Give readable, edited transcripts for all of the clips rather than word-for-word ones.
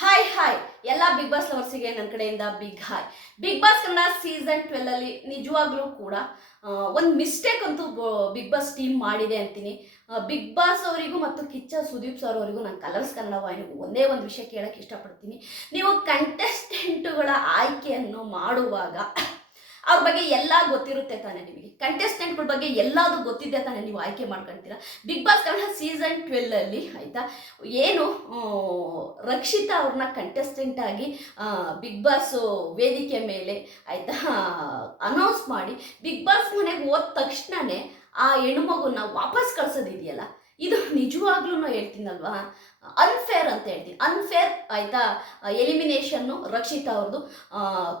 Hi ಎಲ್ಲ big boss ಲವರ್ಸಿಗೆ ನನ್ನ ಕಡೆಯಿಂದ big hi. Big boss Kannada season 12 ಅಲ್ಲಿ ನಿಜವಾಗ್ಲೂ ಕೂಡ ಒಂದು ಮಿಸ್ಟೇಕ್ ಅಂತೂ ಬಿಗ್ ಬಾಸ್ ಟೀಮ್ ಮಾಡಿದೆ ಅಂತೀನಿ. ಬಿಗ್ ಬಾಸ್ ಅವರಿಗೂ ಮತ್ತು ಕಿಚ್ಚ ಸುದೀಪ್ ಸರ್ ಅವರಿಗೂ ನಾನು ಕಲರ್ಸ್ ಕನ್ನಡ ವಾಹಿನಿಗೂ ಒಂದೇ ಒಂದು ವಿಷಯ ಕೇಳಕ್ಕೆ ಇಷ್ಟಪಡ್ತೀನಿ. ನೀವು ಕಂಟೆಸ್ಟೆಂಟುಗಳ ಆಯ್ಕೆಯನ್ನು ಮಾಡುವಾಗ ಅವ್ರ ಬಗ್ಗೆ ಎಲ್ಲ ಗೊತ್ತಿರುತ್ತೆ ತಾನೆ, ನಿಮಗೆ ಕಂಟೆಸ್ಟೆಂಟ್ಗಳ ಬಗ್ಗೆ ಎಲ್ಲದೂ ಗೊತ್ತಿದ್ದೆ ತಾನೆ ನೀವು ಆಯ್ಕೆ ಮಾಡ್ಕೊಳ್ತೀರಾ. ಬಿಗ್ ಬಾಸ್ ಕನ್ನಡ ಸೀಸನ್ 12 ಅಲ್ಲಿ ಆಯ್ತಾ, ಏನು ರಕ್ಷಿತಾ ಅವ್ರನ್ನ ಕಂಟೆಸ್ಟೆಂಟ್ ಆಗಿ ಬಿಗ್ ಬಾಸ್ ವೇದಿಕೆ ಮೇಲೆ ಆಯ್ತಾ ಅನೌನ್ಸ್ ಮಾಡಿ ಬಿಗ್ ಬಾಸ್ ಮನೆಗೆ ಹೋದ ತಕ್ಷಣನೇ ಆ ಹೆಣ್ಮಗುನ ವಾಪಸ್ ಕಳ್ಸೋದಿದೆಯಲ್ಲ, ಇದು ನಿಜವಾಗ್ಲೂ ಹೇಳ್ತೀನಲ್ವಾ, ಅನ್ಫೇರ್ ಅಂತ ಹೇಳ್ತೀನಿ. ಅನ್ಫೇರ್ ಆಯ್ತಾ. ಎಲಿಮಿನೇಷನ್ನು ರಕ್ಷಿತಾ ಅವ್ರದ್ದು.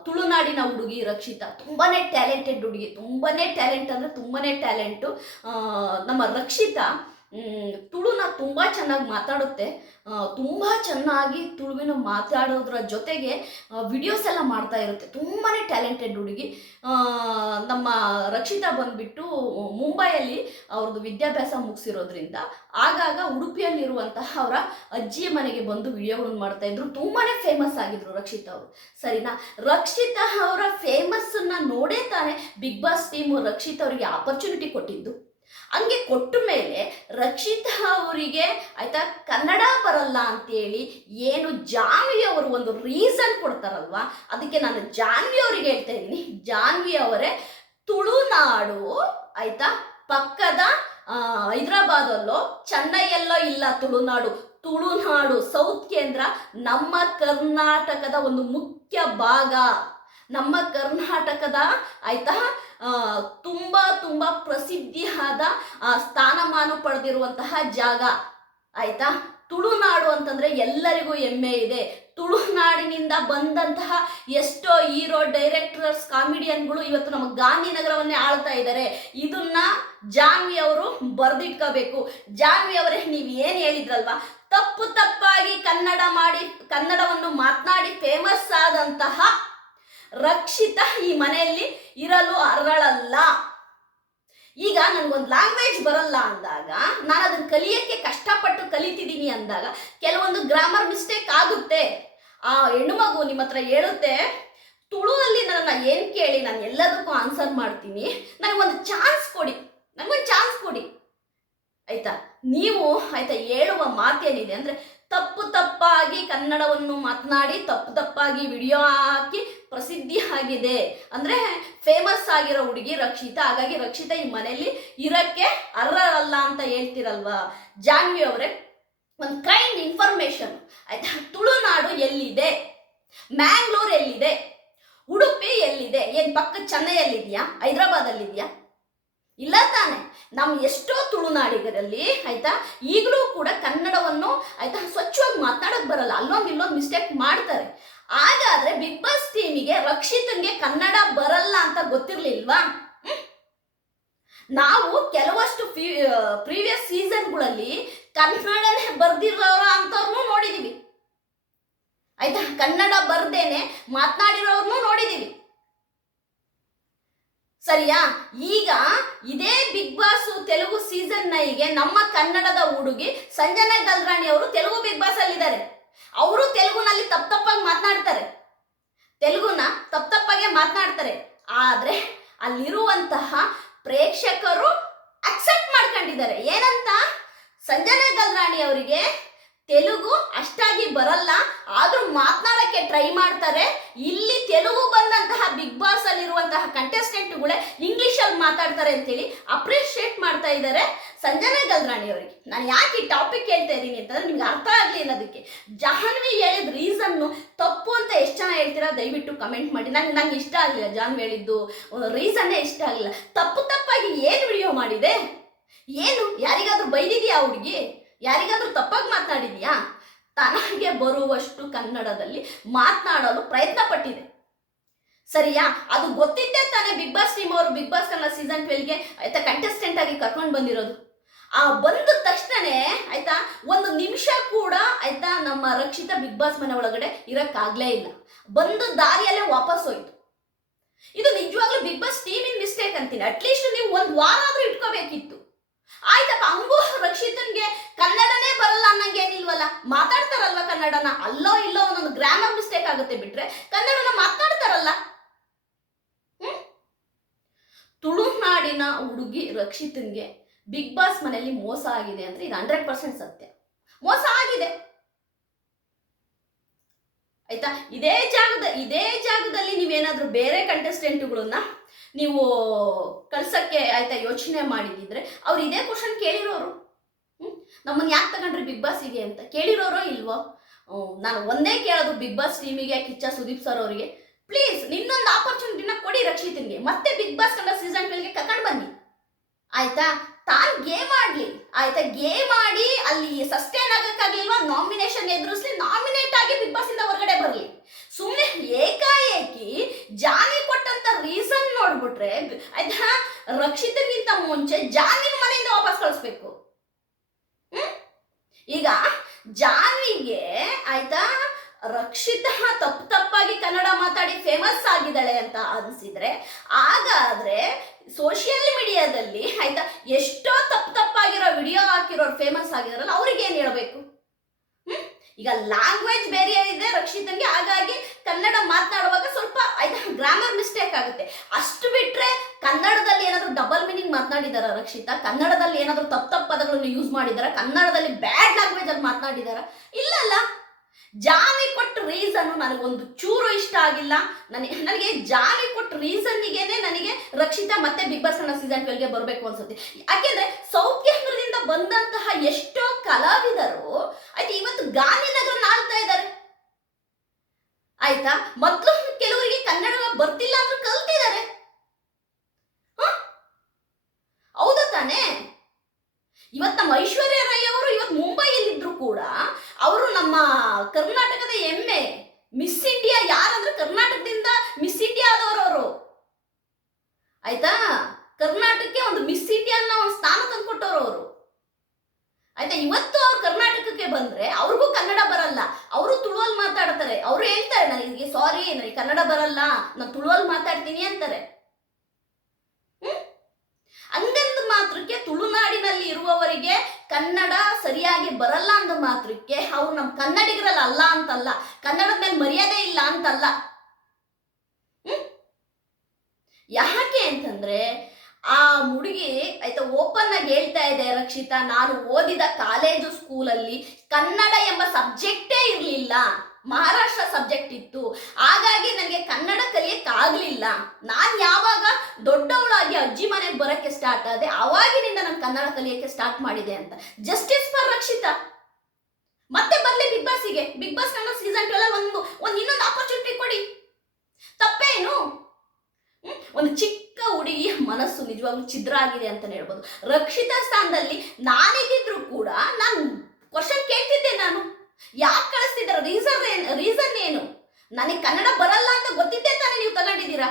ತುಳುನಾಡಿನ ಹುಡುಗಿ ರಕ್ಷಿತಾ ತುಂಬಾನೇ ಟ್ಯಾಲೆಂಟೆಡ್ ಹುಡುಗಿ, ತುಂಬಾನೇ ಟ್ಯಾಲೆಂಟ್ ಅಂದರೆ ತುಂಬಾನೇ ಟ್ಯಾಲೆಂಟು. ನಮ್ಮ ರಕ್ಷಿತಾ ತುಳುನ ತುಂಬ ಚೆನ್ನಾಗಿ ಮಾತಾಡುತ್ತೆ. ತುಂಬ ಚೆನ್ನಾಗಿ ತುಳುವಿನ ಮಾತಾಡೋದ್ರ ಜೊತೆಗೆ ವಿಡಿಯೋಸ್ ಎಲ್ಲ ಮಾಡ್ತಾ ಇರುತ್ತೆ. ತುಂಬಾ ಟ್ಯಾಲೆಂಟೆಡ್ ಹುಡುಗಿ. ನಮ್ಮ ರಕ್ಷಿತಾ ಬಂದುಬಿಟ್ಟು ಮುಂಬೈಯಲ್ಲಿ ಅವ್ರದ್ದು ವಿದ್ಯಾಭ್ಯಾಸ ಮುಗಿಸಿರೋದ್ರಿಂದ ಆಗಾಗ ಉಡುಪಿಯಲ್ಲಿರುವಂತಹ ಅವರ ಅಜ್ಜಿಯ ಮನೆಗೆ ಬಂದು ವಿಡಿಯೋಗಳನ್ನು ಮಾಡ್ತಾಯಿದ್ರು. ತುಂಬಾ ಫೇಮಸ್ ಆಗಿದ್ರು ರಕ್ಷಿತಾ ಅವರು, ಸರಿನಾ. ರಕ್ಷಿತಾ ಅವರ ಫೇಮಸ್ಸನ್ನು ನೋಡೇ ತಾನೆ ಬಿಗ್ ಬಾಸ್ ಟೀಮು ರಕ್ಷಿತಾ ಅವರಿಗೆ ಆಪರ್ಚುನಿಟಿ ಕೊಟ್ಟಿದ್ದು. ಹಂಗೆ ಕೊಟ್ಟ ಮೇಲೆ ರಕ್ಷಿತಾ ಅವರಿಗೆ ಆಯ್ತಾ ಕನ್ನಡ ಬರಲ್ಲ ಅಂತೇಳಿ ಏನು ಜಾನ್ವಿ ಅವರು ಒಂದು ರೀಸನ್ ಕೊಡ್ತಾರಲ್ವಾ, ಅದಕ್ಕೆ ನಾನು ಜಾನ್ವಿ ಅವರಿಗೆ ಹೇಳ್ತಾ ಇದ್ದೀನಿ, ಜಾನ್ವಿ ಅವರೇ ತುಳುನಾಡು ಆಯ್ತಾ ಪಕ್ಕದ ಹೈದರಾಬಾದಲ್ಲೋ ಚೆನ್ನೈಯಲ್ಲೋ ಇಲ್ಲ ತುಳುನಾಡು. ತುಳುನಾಡು ಸೌತ್ ಕೇಂದ್ರ ನಮ್ಮ ಕರ್ನಾಟಕದ ಒಂದು ಮುಖ್ಯ ಭಾಗ. ನಮ್ಮ ಕರ್ನಾಟಕದ ಆಯ್ತಾ ತುಂಬ ತುಂಬ ಪ್ರಸಿದ್ಧಿಯಾದ ಸ್ಥಾನಮಾನ ಪಡೆದಿರುವಂತಹ ಜಾಗ ಆಯ್ತಾ. ತುಳುನಾಡು ಅಂತಂದ್ರೆ ಎಲ್ಲರಿಗೂ ಹೆಮ್ಮೆ ಇದೆ. ತುಳುನಾಡಿನಿಂದ ಬಂದಂತಹ ಎಷ್ಟೋ ಹೀರೋ, ಡೈರೆಕ್ಟರ್ಸ್, ಕಾಮಿಡಿಯನ್ಗಳು ಇವತ್ತು ನಮ್ಮ ಗಾಂಧಿನಗರವನ್ನೇ ಆಳ್ತಾ ಇದ್ದಾರೆ. ಇದನ್ನ ಜಾನ್ವಿ ಅವರು ಬರೆದಿಟ್ಕೋಬೇಕು. ಜಾನ್ವಿ ಅವರೇ, ನೀವು ಏನು ಹೇಳಿದ್ರಲ್ವಾ, ತಪ್ಪಾಗಿ ಕನ್ನಡವನ್ನು ಮಾತನಾಡಿ ಫೇಮಸ್ ಆದಂತಹ ರಕ್ಷಿತಾ ಈ ಮನೆಯಲ್ಲಿ ಇರಲು ಅರ್ಹಳಲ್ಲ. ಈಗ ನನಗೊಂದು ಲ್ಯಾಂಗ್ವೇಜ್ ಬರಲ್ಲ ಅಂದಾಗ, ನಾನು ಅದನ್ನು ಕಲಿಯೋಕ್ಕೆ ಕಷ್ಟಪಟ್ಟು ಕಲಿತಿದ್ದೀನಿ ಅಂದಾಗ ಕೆಲವೊಂದು ಗ್ರಾಮರ್ ಮಿಸ್ಟೇಕ್ ಆಗುತ್ತೆ. ಆ ಹೆಣ್ಣುಮಗು ನಿಮ್ಮ ಹತ್ರ ಹೇಳುತ್ತೆ, ತುಳುವಲ್ಲಿ ನನ್ನ ಏನು ಕೇಳಿ ನಾನು ಎಲ್ಲದಕ್ಕೂ ಆನ್ಸರ್ ಮಾಡ್ತೀನಿ, ನನಗೊಂದು ಚಾನ್ಸ್ ಕೊಡಿ, ನನಗೊಂದು ಚಾನ್ಸ್ ಕೊಡಿ ಆಯ್ತಾ. ನೀವು ಆಯ್ತಾ ಹೇಳುವ ಮಾತೇನಿದೆ ಅಂದರೆ ತಪ್ಪಾಗಿ ಕನ್ನಡವನ್ನು ಮಾತನಾಡಿ ತಪ್ಪಾಗಿ ವಿಡಿಯೋ ಹಾಕಿ ಪ್ರಸಿದ್ಧಿ ಆಗಿದೆ ಅಂದರೆ ಫೇಮಸ್ ಆಗಿರೋ ಹುಡುಗಿ ರಕ್ಷಿತಾ. ಹಾಗಾಗಿ ರಕ್ಷಿತಾ ಈ ಮನೆಯಲ್ಲಿ ಇರಕ್ಕೆ ಅರ್ಹರಲ್ಲ ಅಂತ ಹೇಳ್ತಿರಲ್ವಾ ಜಾನ್ವಿ ಅವರೇ. ಒಂದು ಕೈಂಡ್ ಇನ್ಫಾರ್ಮೇಶನ್ ಆಯ್ತಾ. ತುಳುನಾಡು ಎಲ್ಲಿದೆ, ಮ್ಯಾಂಗ್ಳೂರ್ ಎಲ್ಲಿದೆ, ಉಡುಪಿ ಎಲ್ಲಿದೆ, ಏನು ಪಕ್ಕ ಚೆನ್ನೈಯಲ್ಲಿದೆಯಾ, ಹೈದರಾಬಾದಲ್ಲಿದೆಯಾ? ಇಲ್ಲ ತಾನೆ. ನಮ್ಮ ಎಷ್ಟೋ ತುಳುನಾಡಿಗರಲ್ಲಿ ಆಯ್ತಾ ಈಗಲೂ ಕೂಡ ಕನ್ನಡವನ್ನು ಆಯ್ತಾ ಸ್ವಚ್ಛವಾಗಿ ಮಾತಾಡೋಕೆ ಬರಲ್ಲ, ಅಲ್ಲೊಂದು ಇಲ್ಲೊಂದು ಮಿಸ್ಟೇಕ್ ಮಾಡ್ತಾರೆ. ಹಾಗಾದ್ರೆ ಬಿಗ್ ಬಾಸ್ ಟೀಮಿಗೆ ರಕ್ಷಿತಂಗೆ ಕನ್ನಡ ಬರಲ್ಲ ಅಂತ ಗೊತ್ತಿರ್ಲಿಲ್ವಾ? ನಾವು ಕೆಲವಷ್ಟು ಪ್ರೀವಿಯಸ್ ಸೀಸನ್ಗಳಲ್ಲಿ ಕನ್ನಡನೇ ಬರ್ದಿರೋರ ಅಂತವ್ರನ್ನೂ ನೋಡಿದೀವಿ ಆಯ್ತಾ. ಕನ್ನಡ ಬರ್ದೇನೆ ಮಾತನಾಡಿರೋರ್ನು ನೋಡಿದೀವಿ, ಸರಿಯಾ. ಈಗ ಇದೇ ಬಿಗ್ ಬಾಸ್ ತೆಲುಗು ಸೀಸನ್ 9ಗೆ ನಮ್ಮ ಕನ್ನಡದ ಹುಡುಗಿ ಸಂಜನಾ ಗಲ್ರಾಣಿ ಅವರು ತೆಲುಗು ಬಿಗ್ ಬಾಸ್ ಅಲ್ಲಿದ್ದಾರೆ. ಅವರು ತೆಲುಗುನಲ್ಲಿ ತಪ್ಪಾಗಿ ಮಾತನಾಡ್ತಾರೆ, ತೆಲುಗುನ ತಪ್ಪಾಗೆ ಮಾತನಾಡ್ತಾರೆ. ಆದ್ರೆ ಅಲ್ಲಿರುವಂತಹ ಪ್ರೇಕ್ಷಕರು ಅಕ್ಸೆಪ್ಟ್ ಮಾಡ್ಕೊಂಡಿದ್ದಾರೆ. ಏನಂತ, ಸಂಜನಾ ಗಲ್ರಾಣಿ ಅವರಿಗೆ ತೆಲುಗು ಅಷ್ಟಾಗಿ ಬರಲ್ಲ, ಆದ್ರೂ ಮಾತನಾಡಕ್ಕೆ ಟ್ರೈ ಮಾಡ್ತಾರೆ. ಇಲ್ಲಿ ತೆಲುಗು ಬಂದಂತಹ ಬಿಗ್ ಬಾಸ್ ಅಲ್ಲಿರುವಂತಹ ಕಂಟೆಸ್ಟೆಂಟ್ಗಳೇ ಇಂಗ್ಲಿಷಲ್ಲಿ ಮಾತಾಡ್ತಾರೆ ಅಂತೇಳಿ ಅಪ್ರಿಷಿಯೇಟ್ ಮಾಡ್ತಾ ಇದ್ದಾರೆ ಸಂಜನಾ ಗಲ್ರಾಣಿ ಅವರಿಗೆ. ನಾನು ಯಾಕೆ ಈ ಟಾಪಿಕ್ ಹೇಳ್ತಾ ಇದ್ದೀನಿ ಅಂತಂದ್ರೆ ನಿಮ್ಗೆ ಅರ್ಥ ಆಗಲಿ ಅನ್ನೋದಕ್ಕೆ. ಜಾಹ್ನವಿ ಹೇಳಿದ ರೀಸನ್ನು ತಪ್ಪು ಅಂತ ಎಷ್ಟು ಜನ ಹೇಳ್ತೀರಾ ದಯವಿಟ್ಟು ಕಮೆಂಟ್ ಮಾಡಿ. ನಂಗೆ ಇಷ್ಟ ಆಗಲಿಲ್ಲ ಜಾಹ್ನವಿ ಹೇಳಿದ್ದು ರೀಸನ್ನೇ ಇಷ್ಟ ಆಗಲಿಲ್ಲ. ತಪ್ಪಾಗಿ ಏನು ವಿಡಿಯೋ ಮಾಡಿದೆ, ಏನು ಯಾರಿಗಾದ್ರೂ ಬೈದಿದೆಯಾ ಹುಡುಗಿ, ಯಾರಿಗಾದ್ರೂ ತಪ್ಪಾಗಿ ಮಾತನಾಡಿದ್ಯಾ? ತನಗೆ ಬರುವಷ್ಟು ಕನ್ನಡದಲ್ಲಿ ಮಾತನಾಡಲು ಪ್ರಯತ್ನ ಪಟ್ಟಿದೆ, ಸರಿಯಾ. ಅದು ಗೊತ್ತಿದ್ದೇ ತಾನೇ ಬಿಗ್ ಬಾಸ್ ಟೀಮ್ ಅವರು ಬಿಗ್ ಬಾಸ್ ಕನ್ನಡ ಸೀಸನ್ 12ಗೆ ಆಯ್ತಾ ಕಂಟೆಸ್ಟೆಂಟ್ ಆಗಿ ಕರ್ಕೊಂಡು ಬಂದಿರೋದು. ಆ ಬಂದ ತಕ್ಷಣನೇ ಆಯ್ತಾ ಒಂದು ನಿಮಿಷ ಕೂಡ ಆಯ್ತಾ ನಮ್ಮ ರಕ್ಷಿತಾ ಬಿಗ್ ಬಾಸ್ ಮನೆ ಒಳಗಡೆ ಇರಕ್ಕಾಗ್ಲೇ ಇಲ್ಲ, ಬಂದ ದಾರಿಯಲ್ಲೇ ವಾಪಸ್ ಹೋಯ್ತು. ಇದು ನಿಜವಾಗ್ಲೂ ಬಿಗ್ ಬಾಸ್ ಟೀಮಿನ ಮಿಸ್ಟೇಕ್ ಅಂತೀನಿ. ಅಟ್ಲೀಸ್ಟ್ ನೀವು ಒಂದು ವಾರ ಆದ್ರೂ ಇಟ್ಕೋಬೇಕಿತ್ತು. ಆಯ್ತಪ್ಪ, ಹಂಗೂ ರಕ್ಷಿತನ್ಗೆ ಕನ್ನಡನೇ ಬರಲ್ಲ ಅನ್ನಂಗೆ ಏನಿಲ್ವಲ್ಲ, ಮಾತಾಡ್ತಾರಲ್ವ ಕನ್ನಡ. ಕನ್ನಡನ ಅಲ್ಲೋ ಇಲ್ಲೋ ಒಂದೊಂದು ಗ್ರಾಮರ್ ಮಿಸ್ಟೇಕ್ ಆಗುತ್ತೆ ಬಿಟ್ರೆ ಕನ್ನಡನ ಮಾತನಾಡ್ತಾರಲ್ಲ. ತುಳುನಾಡಿನ ಹುಡುಗಿ ರಕ್ಷಿತನ್ಗೆ ಬಿಗ್ ಬಾಸ್ ಮನೆಯಲ್ಲಿ ಮೋಸ ಆಗಿದೆ ಅಂದ್ರೆ ಇದು 100% ಸತ್ಯ. ಮೋಸ ಆಗಿದೆ ಆಯ್ತಾ. ಇದೇ ಜಾಗದಲ್ಲಿ ನೀವೇನಾದ್ರೂ ಬೇರೆ ಕಂಟೆಸ್ಟೆಂಟ್ಗಳನ್ನ ನೀವು ಕಳ್ಸಕ್ಕೆ ಆಯ್ತಾ ಯೋಚನೆ ಮಾಡಿದಿದ್ರೆ ಅವ್ರು ಇದೇ ಕ್ವಶನ್ ಕೇಳಿರೋರು. ನಮ್ಮನ್ನ ಯಾಕೆ ತಗೊಂಡ್ರಿ ಬಿಗ್ ಬಾಸ್ಗೆ ಅಂತ ಕೇಳಿರೋರೋ ಇಲ್ವೋ? ನಾನು ಒಂದೇ ಕೇಳೋದು ಬಿಗ್ ಬಾಸ್ ಟೀಮಿಗೆ, ಕಿಚ್ಚ ಸುದೀಪ್ ಸರ್ ಅವರಿಗೆ, ಪ್ಲೀಸ್ ನಿನ್ನೊಂದು ಆಪರ್ಚುನಿಟಿನ ಕೊಡಿ ರಕ್ಷಿತನ್ಗೆ, ಮತ್ತೆ ಬಿಗ್ ಬಾಸ್ ಕನ್ನಡ ಸೀಸನ್ 12ಗೆ ಕರ್ಕೊಂಡು ಬನ್ನಿ ಆಯ್ತಾ. ತಾನು ಗೇಮ್ ಆಡ್ಲಿ ಆಯ್ತಾ, ಗೇಮ್ ಆಡಿ ಅಲ್ಲಿ ಸಸ್ಟೈನ್ ಆಗಕ್ಕಾಗ್ಲಿಲ್ವಾ ನಾಮಿನೇಷನ್ ಎದುರಿಸ್ಲಿ, ನಾಮಿನೇಟ್ ಆಗಿ ಬಿಗ್ ಬಾಸ್ ಇಂದ ಹೊರಗಡೆ ಬರ್ಲಿ. ಸುಮ್ಮನೆ ಏಕಾಏಕಿ ಜಾನಿ ಕೊಟ್ಟಂತ ರೀಸನ್ ನೋಡ್ಬಿಟ್ರೆ ಆಯ್ತಾ ರಕ್ಷಿತನಿಗಿಂತ ಮುಂಚೆ ಜಾನಿನ ಮನೆಯಿಂದ ವಾಪಸ್ ಕಳಿಸ್ಬೇಕು. ಈಗ ಜಾನ್ವಿಗೆ ಆಯ್ತಾ ರಕ್ಷಿತಾ ತಪ್ಪಾಗಿ ಕನ್ನಡ ಮಾತಾಡಿ ಫೇಮಸ್ ಆಗಿದ್ದಾಳೆ ಅಂತ ಅನಿಸಿದ್ರೆ, ಹಾಗಾದ್ರೆ ಸೋಷಿಯಲ್ ಮೀಡಿಯಾದಲ್ಲಿ ಆಯ್ತಾ ಎಷ್ಟೋ ತಪ್ಪಾಗಿರೋ ವಿಡಿಯೋ ಹಾಕಿರೋರು ಫೇಮಸ್ ಆಗಿದಾರಲ್ಲ ಅವ್ರಿಗೆ ಏನ್ ಹೇಳ್ಬೇಕು? ಈಗ ಲ್ಯಾಂಗ್ವೇಜ್ ಬೇರೆ ಇದೆ ರಕ್ಷಿತನ್ಗೆ, ಹಾಗಾಗಿ ಕನ್ನಡ ಮಾತನಾಡುವಾಗ ಸ್ವಲ್ಪ ಆಯ್ತಾ ಗ್ರಾಮರ್ ಮಿಸ್ಟೇಕ್ ಆಗುತ್ತೆ. ಅಷ್ಟು ಬಿಟ್ರೆ ಕನ್ನಡದಲ್ಲಿ ಏನಾದ್ರು ಡಬಲ್ ಮೀನಿಂಗ್ ಮಾತನಾಡಿದಾರ ರಕ್ಷಿತಾ? ಕನ್ನಡದಲ್ಲಿ ಏನಾದ್ರು ತಪ್ಪು ಪದಗಳನ್ನು ಯೂಸ್ ಮಾಡಿದಾರ? ಕನ್ನಡದಲ್ಲಿ ಬ್ಯಾಡ್ ಲ್ಯಾಂಗ್ವೇಜ್ ಅಲ್ಲಿ ಮಾತನಾಡಿದಾರ? ಇಲ್ಲಲ್ಲ. ಜಾನಿ ಕೊಟ್ಟ ರೀಸನ್ ನನಗೊಂದು ಚೂರು ಇಷ್ಟ ಆಗಿಲ್ಲ. ನನಗೆ ಜಾನಿ ಕೊಟ್ಟ ರೀಸನ್ನಿಗೇನೆ ನನಗೆ ರಕ್ಷಿತಾ ಮತ್ತೆ ಬಿಗ್ ಬಾಸ್ ಕನ್ನಡ ಸೀಸನ್ 12ಗೆ ಬರಬೇಕು ಅನ್ಸುತ್ತೆ. ಯಾಕೆಂದ್ರೆ ಸೌತ್ ಕೇಂದ್ರದಿಂದ ಬಂದಂತಹ ಎಷ್ಟೋ ಕಲಾವಿದರು ಆಯ್ತು ಇವತ್ತು ಗಾಂಧಿನಗರ ಆಳ್ತಾ ಇದ್ದಾರೆ ಆಯ್ತಾ. ಮೊದಲು ಕೆಲವರಿಗೆ ಕನ್ನಡ ಬರ್ತಿಲ್ಲ ಅಂದ್ರೆ ಕಲ್ತಿದ್ದಾರೆ. ಹೌದಾ ತಾನೇ? ಇವತ್ತು ನಮ್ಮ ಐಶ್ವರ್ಯ ರೈ ಅವರು ಇವತ್ತು ಮುಂಬೈಯಲ್ಲಿದ್ರು ಕೂಡ ಅವರು ನಮ್ಮ ಕರ್ನಾಟಕದ ಹೆಮ್ಮೆ, ಮಿಸ್ ಇಂಡಿಯಾ ಯಾರಂದ್ರೆ ಕರ್ನಾಟಕದಿಂದ ಮಿಸ್ ಇಂಡಿಯಾ ಆದವರು ಅವರು ಆಯ್ತಾ. ಕರ್ನಾಟಕಕ್ಕೆ ಒಂದು ಮಿಸ್ ಇಂಡಿಯಾ ಅನ್ನೋ ಒಂದು ಸ್ಥಾನ ತಂದ್ಕೊಟ್ಟವರು ಅವರು ಆಯ್ತಾ. ಇವತ್ತು ಅವ್ರು ಕರ್ನಾಟಕಕ್ಕೆ ಬಂದ್ರೆ ಅವ್ರಿಗೂ ಕನ್ನಡ ಬರಲ್ಲ, ಅವರು ತುಳುವಲ್ಲಿ ಮಾತಾಡ್ತಾರೆ. ಅವರು ಹೇಳ್ತಾರೆ ನನಗೆ ಸಾರಿ ನನಗೆ ಕನ್ನಡ ಬರಲ್ಲ, ನಾನು ತುಳುವಲ್ಲಿ ಮಾತಾಡ್ತೀನಿ ಅಂತಾರೆ. ಹಂಗಂದ ಮಾತ್ರಕ್ಕೆ ತುಳುನಾಡಿನಲ್ಲಿ ಇರುವವರಿಗೆ ಕನ್ನಡ ಸರಿಯಾಗಿ ಬರಲ್ಲ ಅಂದ ಮಾತ್ರಕ್ಕೆ ಅವ್ರು ನಮ್ಮ ಕನ್ನಡಿಗರಲ್ಲ ಅಲ್ಲ ಅಂತಲ್ಲ, ಕನ್ನಡದ ಮೇಲೆ ಮರ್ಯಾದೆ ಇಲ್ಲ ಅಂತಲ್ಲ. ಯಾಕೆ ಅಂತಂದ್ರೆ ಆ ಹುಡುಗಿ ಆಯ್ತಾ ಓಪನ್ ಆಗಿ ಹೇಳ್ತಾ ಇದೆ ರಕ್ಷಿತಾ, ನಾನು ಓದಿದ ಕಾಲೇಜು ಸ್ಕೂಲಲ್ಲಿ ಕನ್ನಡ ಎಂಬ ಸಬ್ಜೆಕ್ಟೇ ಇರಲಿಲ್ಲ, ಮಹಾರಾಷ್ಟ್ರ ಸಬ್ಜೆಕ್ಟ್ ಇತ್ತು, ಹಾಗಾಗಿ ನನಗೆ ಕನ್ನಡ ಕಲಿಯಕ್ಕಾಗಲಿಲ್ಲ. ನಾನು ಯಾವಾಗ ದೊಡ್ಡವಳಾಗಿ ಅಜ್ಜಿ ಮನೆಗೆ ಬರೋಕ್ಕೆ ಸ್ಟಾರ್ಟ್ ಆದೆ ಅವಾಗಿನಿಂದ ನಾನು ಕನ್ನಡ ಕಲಿಯೋಕ್ಕೆ ಸ್ಟಾರ್ಟ್ ಮಾಡಿದೆ ಅಂತ. Justice for Rakshitha. ಮತ್ತೆ ಬರ್ಲಿ ಬಿಗ್ ಬಾಸ್ಗೆ, ಬಿಗ್ ಬಾಸ್ ಕನ್ನಡ ಸೀಸನ್ 12 ಒಂದು ಇನ್ನೊಂದು ಆಪರ್ಚುನಿಟಿ ಕೊಡಿ, ತಪ್ಪೇನು? ಒಂದು ಚಿಕ್ಕ ಹುಡುಗಿಯ ಮನಸ್ಸು ನಿಜವಾಗ್ಲೂ ಛಿದ್ರ ಆಗಿದೆ ಅಂತಾನೆ ಹೇಳ್ಬೋದು. ರಕ್ಷಿತಾ ಸ್ಥಾನದಲ್ಲಿ ನಾನಿದ್ದಿದ್ರು ಕೂಡ ನಾನು ಕ್ವಶನ್ ಕೇಳ್ತಿದ್ದೆ, ನಾನು ಯಾಕೆ ಕಳಿಸ್ತಿದ್ದೀರ, ರೀಸನ್ ಏನು? ನನಗೆ ಕನ್ನಡ ಬರಲ್ಲ ಅಂತ ಗೊತ್ತಿದ್ದೆ ತಾನೇ ನೀವು ತಗೊಂಡಿದ್ದೀರಾ?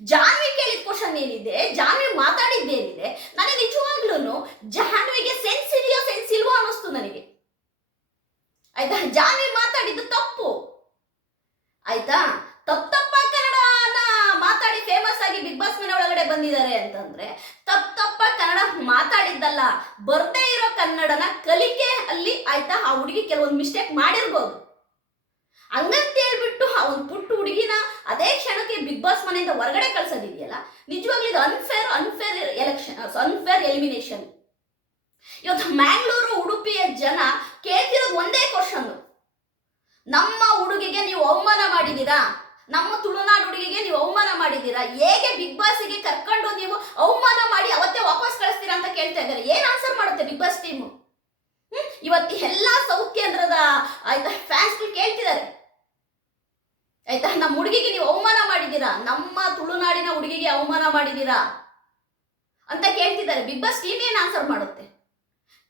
ಜಾನ್ವಿ ಕೇಳಿದ ಕ್ವಶನ್ ಏನಿದೆ, ಜಾನ್ವಿ ಮಾತಾಡಿದ್ದೇನಿದೆ, ನನಗೆ ನಿಜವಾಗ್ಲೂ ಜಾನ್ವಿಗೆ ಸೆನ್ಸ್ ಇದೆಯೋ ಸೆನ್ಸ್ ಇಲ್ವೋ ಅನ್ನಿಸ್ತು ನನಗೆ ಆಯ್ತಾ. ಜಾನ್ವಿ ಮಾತಾಡಿದ್ದು ತಪ್ಪು ಆಯ್ತಾ. ತಪ್ಪಾಗಿ ಕನ್ನಡನ ಮಾತಾಡಿ ಫೇಮಸ್ ಆಗಿ ಬಿಗ್ ಬಾಸ್ ಮನೆ ಒಳಗಡೆ ಬಂದಿದ್ದಾರೆ ಅಂತಂದ್ರೆ ತಪ್ಪಾಗಿ ಕನ್ನಡ ಮಾತಾಡಿದ್ದಲ್ಲ, ಬರ್ದೇ ಇರೋ ಕನ್ನಡನ ಕಲಿಕೆ ಅಲ್ಲಿ ಆಯ್ತಾ ಆ ಹುಡುಗಿ ಕೆಲವೊಂದು ಮಿಸ್ಟೇಕ್ ಮಾಡಿರ್ಬೋದು. ಹಂಗಂತ ಹೇಳ್ಬಿಟ್ಟು ಆ ಒಂದು ಪುಟ್ಟ ಹುಡುಗಿನ ಅದೇ ಕ್ಷಣಕ್ಕೆ ಬಿಗ್ ಬಾಸ್ ಮನೆಯಿಂದ ಹೊರಗಡೆ ಕಳ್ಸೋದಿದೆಯಲ್ಲ, ನಿಜವಾಗ್ಲೂ ಇದು ಅನ್ಫೇರ್ ಎಲಿಮಿನೇಷನ್. ಇವತ್ತು ಮ್ಯಾಂಗ್ಳೂರು ಉಡುಪಿಯ ಜನ ಕೇಳ್ತಿರೋದು ಒಂದೇ ಕ್ವಶನ್, ನಮ್ಮ ಹುಡುಗಿಗೆ ನೀವು ಅವಮಾನ ಮಾಡಿದ್ದೀರಾ, ನಮ್ಮ ತುಳುನಾಡು ಹುಡುಗಿಗೆ ನೀವು ಅವಮಾನ ಮಾಡಿದ್ದೀರಾ, ಹೇಗೆ ಬಿಗ್ ಬಾಸ್ಗೆ ಕರ್ಕೊಂಡು ನೀವು ಅವಮಾನ ಮಾಡಿ ಅವತ್ತೇ ವಾಪಸ್ ಕಳಿಸ್ತೀರಾ ಅಂತ ಕೇಳ್ತಾ ಇದ್ದಾರೆ. ಏನ್ ಆನ್ಸರ್ ಮಾಡುತ್ತೆ ಬಿಗ್ ಬಾಸ್ ಟೀಮು? ಇವತ್ತು ಎಲ್ಲಾ ಸೌತ್ ಕೇಂದ್ರದ ಆಯ್ತಾ ಫ್ಯಾನ್ಸ್ಗಳು ಕೇಳ್ತಿದ್ದಾರೆ ಆಯ್ತಾ, ನಮ್ಮ ಹುಡುಗಿಗೆ ನೀವು ಅವಮಾನ ಮಾಡಿದ್ದೀರಾ, ನಮ್ಮ ತುಳುನಾಡಿನ ಹುಡುಗಿಗೆ ಅವಮಾನ ಮಾಡಿದ್ದೀರಾ ಅಂತ ಕೇಳ್ತಿದ್ದಾರೆ. ಬಿಗ್ ಬಾಸ್ ಟೀಮ್ ಏನ್ ಆನ್ಸರ್ ಮಾಡುತ್ತೆ?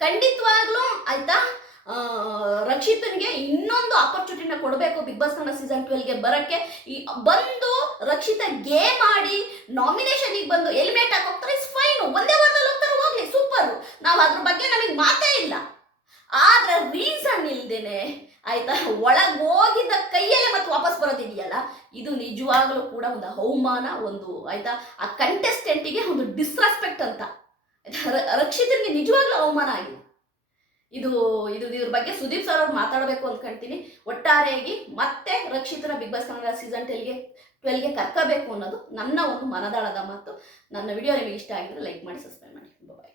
ಖಂಡಿತವಾಗ್ಲೂ ಆಯ್ತಾ ರಕ್ಷಿತನ್ಗೆ ಇನ್ನೊಂದು ಆಪರ್ಚುನಿಟಿನ ಕೊಡಬೇಕು ಬಿಗ್ ಬಾಸ್ ಕನ್ನಡ ಸೀಸನ್ 12ಗೆ ಬರಕ್ಕೆ. ಬಂದು ರಕ್ಷಿತಾ ಗೇಮ್ ಆಡಿ ನಾಮಿನೇಷನ್ಗೆ ಬಂದು ಎಲಿಮಿನೇಟ್ ಆಗಿ ಹೋಗ್ತಾರೆ, ಇಸ್ ಫೈನ್. ಒಂದೇ ವಾರದಲ್ಲಿ ಹೋಗ್ತಾರೆ, ಹೋಗ್ಲಿ, ಸೂಪರ್, ನಾವು ಅದ್ರ ಬಗ್ಗೆ ನಮಗೆ ಮಾತೇ ಇಲ್ಲ. ಆದ್ರೆ ರೀಸನ್ ಇಲ್ದೇನೆ ಆಯ್ತಾ ಒಳಗೆ ಹೋಗಿದ್ದ ಕೈಯಲ್ಲೇ ಮತ್ತೆ ವಾಪಸ್ ಬರೋದಿದೆಯಲ್ಲ, ಇದು ನಿಜವಾಗ್ಲೂ ಕೂಡ ಒಂದು ಅವಮಾನ, ಒಂದು ಆಯ್ತಾ ಆ ಕಂಟೆಸ್ಟೆಂಟಿಗೆ ಒಂದು ಡಿಸ್ರೆಸ್ಪೆಕ್ಟ್ ಅಂತ. ರಕ್ಷಿತನ್ಗೆ ನಿಜವಾಗ್ಲೂ ಅವಮಾನ ಆಗಿದೆ ಇದು ಇದು ಇದ್ರ ಬಗ್ಗೆ ಸುದೀಪ್ ಸರ್ ಅವ್ರು ಮಾತಾಡಬೇಕು ಅನ್ಕೊಂತೀನಿ. ಒಟ್ಟಾರೆಯಾಗಿ ಮತ್ತೆ ರಕ್ಷಿತನ ಬಿಗ್ ಬಾಸ್ ಕನ್ನಡ ಸೀಸನ್ 12ಗೆ ಕರ್ಕೋಬೇಕು ಅನ್ನೋದು ನನ್ನ ಒಂದು ಮನದಾಳದ ಮಾತು. ನನ್ನ ವಿಡಿಯೋ ನಿಮಗೆ ಇಷ್ಟ ಆಗಿದ್ರೆ ಲೈಕ್ ಮಾಡಿ, ಸಬ್ಸ್ಕ್ರೈಬ್ ಮಾಡಿ. ಬಾಯ್.